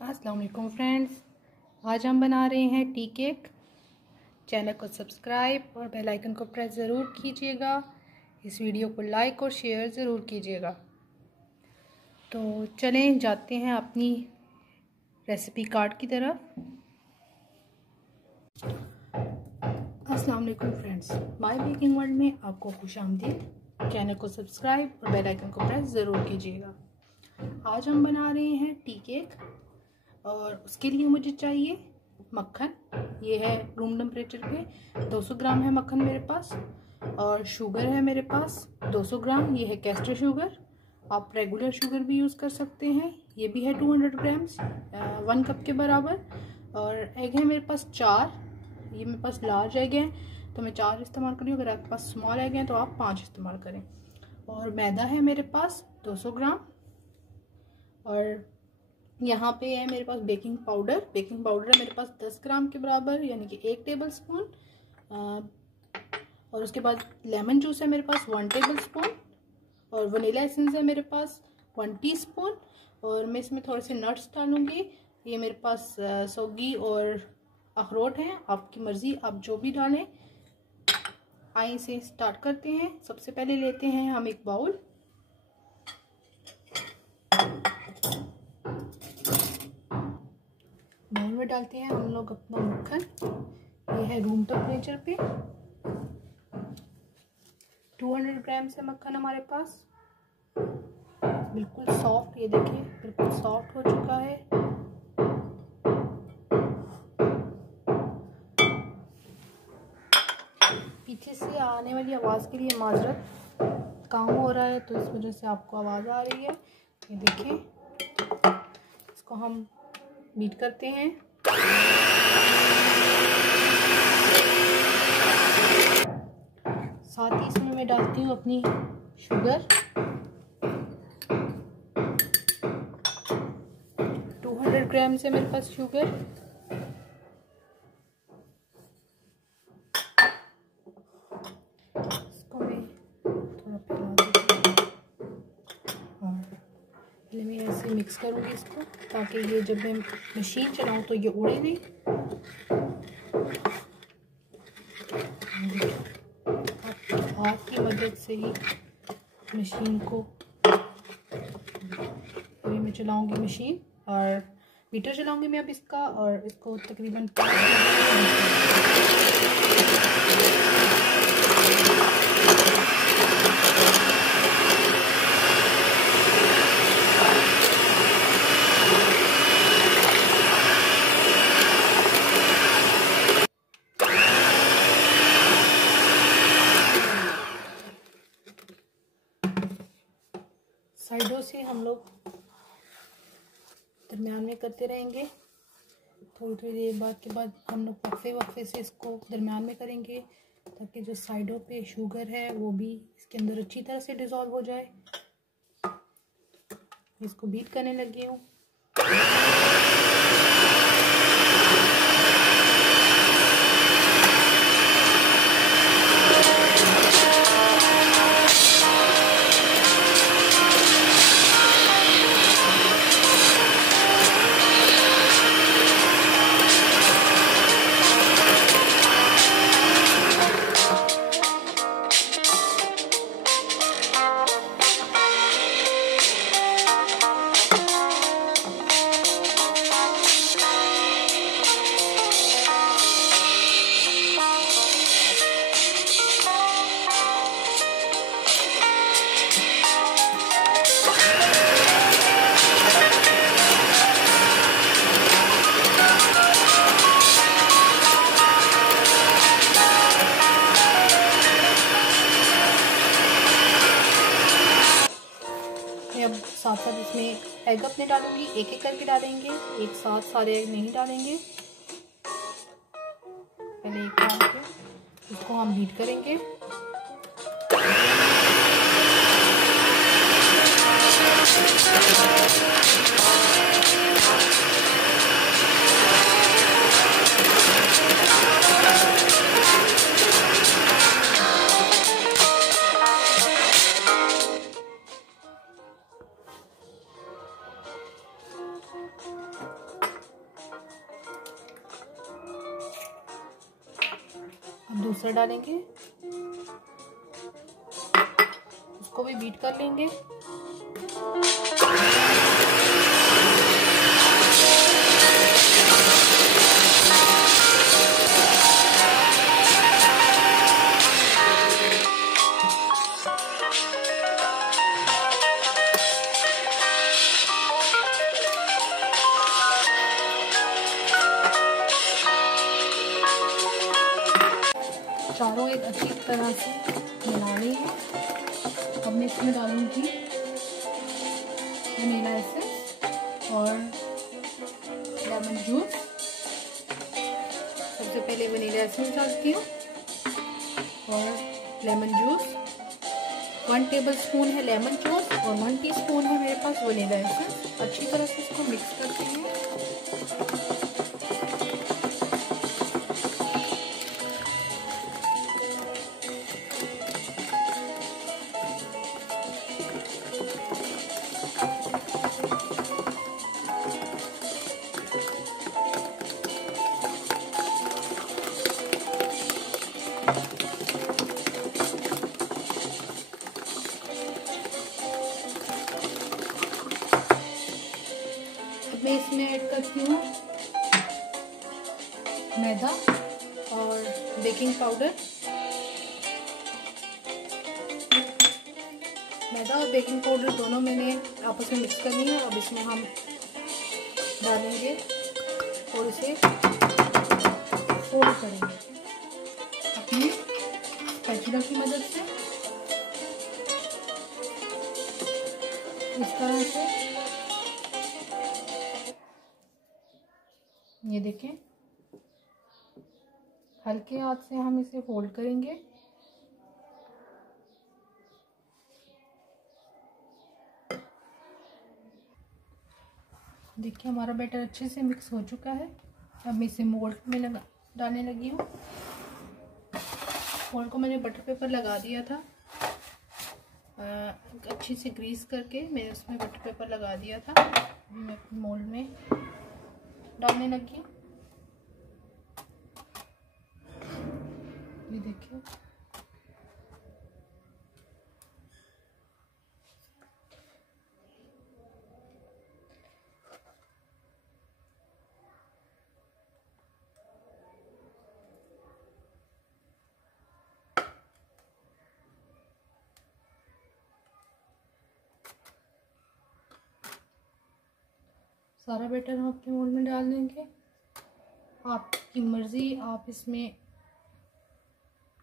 अस्सलाम वालेकुम फ्रेंड्स, आज हम बना रहे हैं टी केक। चैनल को सब्सक्राइब और बेल आइकन को प्रेस ज़रूर कीजिएगा। इस वीडियो को लाइक और शेयर ज़रूर कीजिएगा। तो चलें जाते हैं अपनी रेसिपी कार्ड की तरफ। अस्सलाम वालेकुम फ्रेंड्स, माय बेकिंग वर्ल्ड में आपको खुशामदीद। चैनल को सब्सक्राइब और बेल आइकन को प्रेस ज़रूर कीजिएगा। आज हम बना रहे हैं टी केक और उसके लिए मुझे चाहिए मक्खन। ये है रूम टेम्परेचर पे 200 ग्राम है मक्खन मेरे पास। और शुगर है मेरे पास 200 ग्राम। ये है कैस्टर शुगर, आप रेगुलर शुगर भी यूज़ कर सकते हैं। ये भी है 200 ग्राम्स, 1 कप के बराबर। और एग है मेरे पास 4। ये मेरे पास लार्ज एग हैं तो मैं 4 इस्तेमाल करी। अगर आपके पास स्मॉल एग हैं तो आप 5 इस्तेमाल करें। और मैदा है मेरे पास 200 ग्राम। और यहाँ पे है मेरे पास बेकिंग पाउडर है मेरे पास 10 ग्राम के बराबर, यानी कि 1 टेबल स्पून। और उसके बाद लेमन जूस है मेरे पास 1 टेबल स्पून। और वनीला एसेंस है मेरे पास 1 टीस्पून। और मैं इसमें थोड़े से नट्स डालूंगी। ये मेरे पास सौगी और अखरोट हैं, आपकी मर्ज़ी, आप जो भी डालें। आइए इसे स्टार्ट करते हैं। सबसे पहले लेते हैं हम एक बाउल। बाउल में डालते हैं हम लोग अपना मक्खन। ये है रूम टेम्परेचर पे 200 ग्राम से मक्खन हमारे पास। बिल्कुल सॉफ्ट, ये देखिए बिल्कुल सॉफ्ट हो चुका है। पीछे से आने वाली आवाज़ के लिए माजरत, काम हो रहा है तो इस वजह से आपको आवाज़ आ रही है। ये देखिए, इसको हम बीट करते हैं। साथ ही इसमें मैं डालती हूँ अपनी शुगर 200 ग्राम से मेरे पास शुगर। इसको मैं थोड़ा फैला देती हूँ और पहले मैं ऐसे मिक्स करूँगी इसको, ताकि ये जब मैं मशीन चलाऊँ तो ये उड़े नहीं। हाथ की मदद से ही मशीन को अभी मैं चलाऊंगी मशीन, और मीटर चलाऊंगी मैं अब इसका। और इसको तकरीबन साइडों से हम लोग दरमियान में करते रहेंगे। थोड़ी थोड़ी देर बाद के बाद हम लोग वक्फे से इसको दरमियान में करेंगे, ताकि जो साइडों पे शुगर है वो भी इसके अंदर अच्छी तरह से डिज़ोल्व हो जाए। इसको बीट करने लगी हूँ। अब साथ साथ इसमें एग अपने डालूंगी, एक एक करके डालेंगे, एक साथ सारे एग नहीं डालेंगे। पहले एक डाल के इसको हम बीट करेंगे। दूसरा डालेंगे, उसको भी बीट कर लेंगे। चारों एक अच्छी तरह से मिलानी है। अब मैं इसमें डालूंगी वनीला एसेंस और लेमन जूस। सबसे पहले वनीला एसेंस डालती हूँ और लेमन जूस। 1 टेबलस्पून है लेमन जूस और 1 टीस्पून है मेरे पास वनीला एसेंस। अच्छी तरह से इसको मिक्स करते हैं। मैं इसमें ऐड करती हूँ मैदा और बेकिंग पाउडर। मैदा और बेकिंग पाउडर दोनों मैंने आपस में मिक्स करनी है। अब इसमें हम डालेंगे और इसे फोल्ड करेंगे अपनी स्पैचुला की मदद से, इस तरह से। ये देखें, हल्के हाथ से हम इसे फोल्ड करेंगे। देखिए हमारा बैटर अच्छे से मिक्स हो चुका है। अब मैं इसे मोल्ड में डालने लगी हूँ। मोल्ड को मैंने बटर पेपर लगा दिया था, अच्छी से ग्रीस करके मैंने उसमें बटर पेपर लगा दिया था। मैं अपने मोल्ड में डालने लगी। ये देखिए, सारा बैटर हम अपने मोल्ड में डाल देंगे। आपकी मर्ज़ी, आप इसमें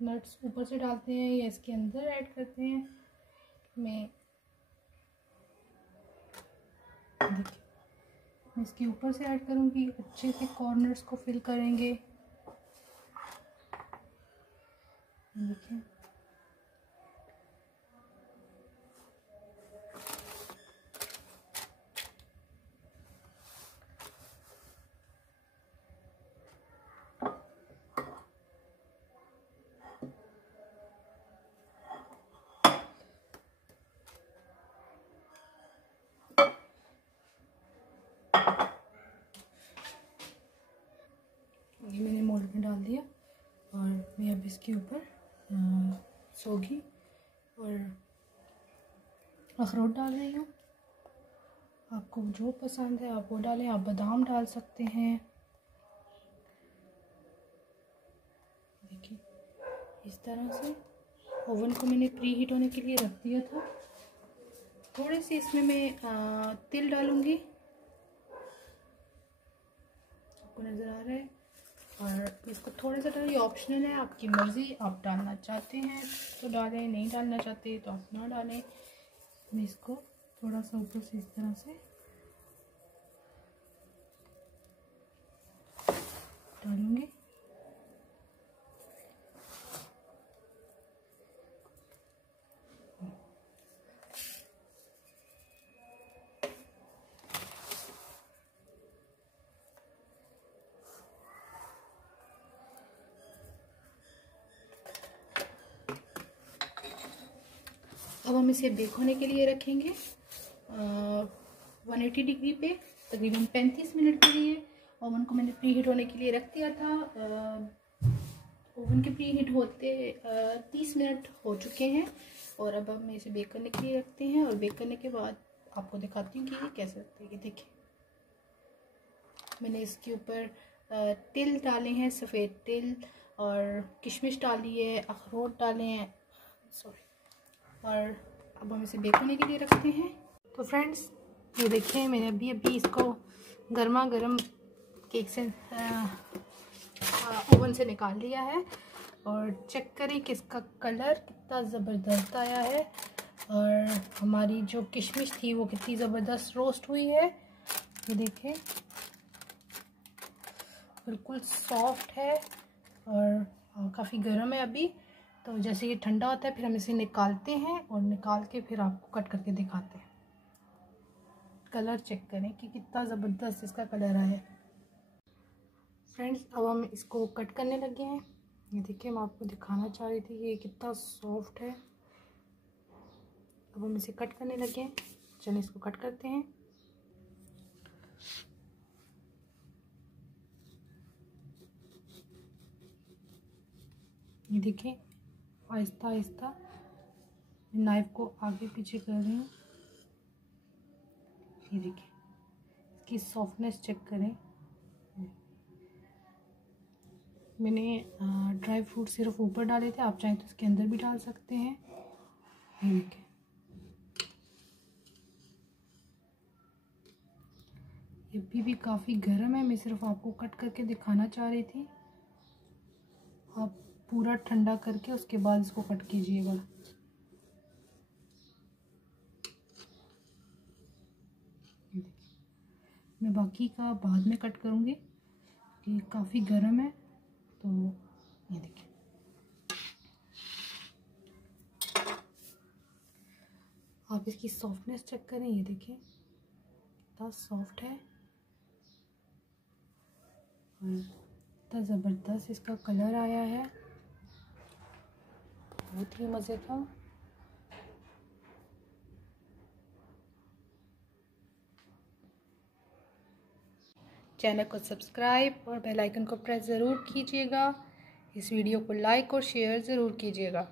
नट्स ऊपर से डालते हैं या इसके अंदर ऐड करते हैं। मैं देखिए, मैं इसके ऊपर से ऐड करूँगी, अच्छे से कॉर्नर्स को फिल करेंगे। देखिए ये मैंने मोल्ड में डाल दिया और मैं अब इसके ऊपर सोगी और अखरोट डाल रही हूँ। आपको जो पसंद है आप वो डालें। आप बादाम डाल सकते हैं। देखिए इस तरह से। ओवन को मैंने प्री हीट होने के लिए रख दिया था। थोड़ी सी इसमें मैं तिल डालूंगी, आपको नज़र आ रहा है। और इसको थोड़ा सा डालिए, ऑप्शनल है, आपकी मर्ज़ी। आप डालना चाहते हैं तो डालें, नहीं डालना चाहते तो आप ना डालें। मैं इसको थोड़ा सा ऊपर से इस तरह से डालूंगी। अब हम इसे बेक होने के लिए रखेंगे 180 डिग्री पे तकरीबन 35 मिनट के लिए। ओवन को मैंने प्री हीट होने के लिए रख दिया था। ओवन के प्री हीट होते 30 मिनट हो चुके हैं और अब हम इसे बेक करने के लिए रखते हैं और बेक करने के बाद आपको दिखाती हूँ कि ये कैसे लगता है। ये देखिए मैंने इसके ऊपर तिल डाले हैं, सफ़ेद तिल, और किशमिश डाली है, अखरोट डाले हैं, सॉरी। और अब हम इसे बेक होने के लिए रखते हैं। तो फ्रेंड्स ये देखिए मैंने अभी इसको गर्मा गर्म केक से ओवन से निकाल लिया है और चेक करें कि इसका कलर कितना ज़बरदस्त आया है और हमारी जो किशमिश थी वो कितनी ज़बरदस्त रोस्ट हुई है। ये देखें बिल्कुल सॉफ्ट है और काफ़ी गर्म है अभी। तो जैसे ये ठंडा होता है फिर हम इसे निकालते हैं और निकाल के फिर आपको कट करके दिखाते हैं। कलर चेक करें कि कितना ज़बरदस्त इसका कलर आया है। फ्रेंड्स अब हम इसको कट करने लगे हैं। ये देखिए मैं आपको दिखाना चाह रही थी कि ये कितना सॉफ्ट है। अब हम इसे कट करने लगे हैं। चलिए इसको कट करते हैं। ये देखिए आहिस्ता आहिस्ता नाइफ को आगे पीछे कर रही हूँ। ये देखिए इसकी सॉफ्टनेस चेक करें। मैंने ड्राई फ्रूट सिर्फ ऊपर डाले थे, आप चाहें तो इसके अंदर भी डाल सकते हैं। ये देखिए ये भी काफ़ी गर्म है, मैं सिर्फ आपको कट करके दिखाना चाह रही थी। आप पूरा ठंडा करके उसके बाद इसको कट कीजिएगा। मैं बाकी का बाद में कट करूँगी कि काफ़ी गर्म है। तो ये देखिए आप इसकी सॉफ्टनेस चेक करें। ये देखिए कितना सॉफ्ट है और इतना ज़बरदस्त इसका कलर आया है, बहुत ही मज़े का। चैनल को सब्सक्राइब और बेल आइकन को प्रेस ज़रूर कीजिएगा। इस वीडियो को लाइक और शेयर ज़रूर कीजिएगा।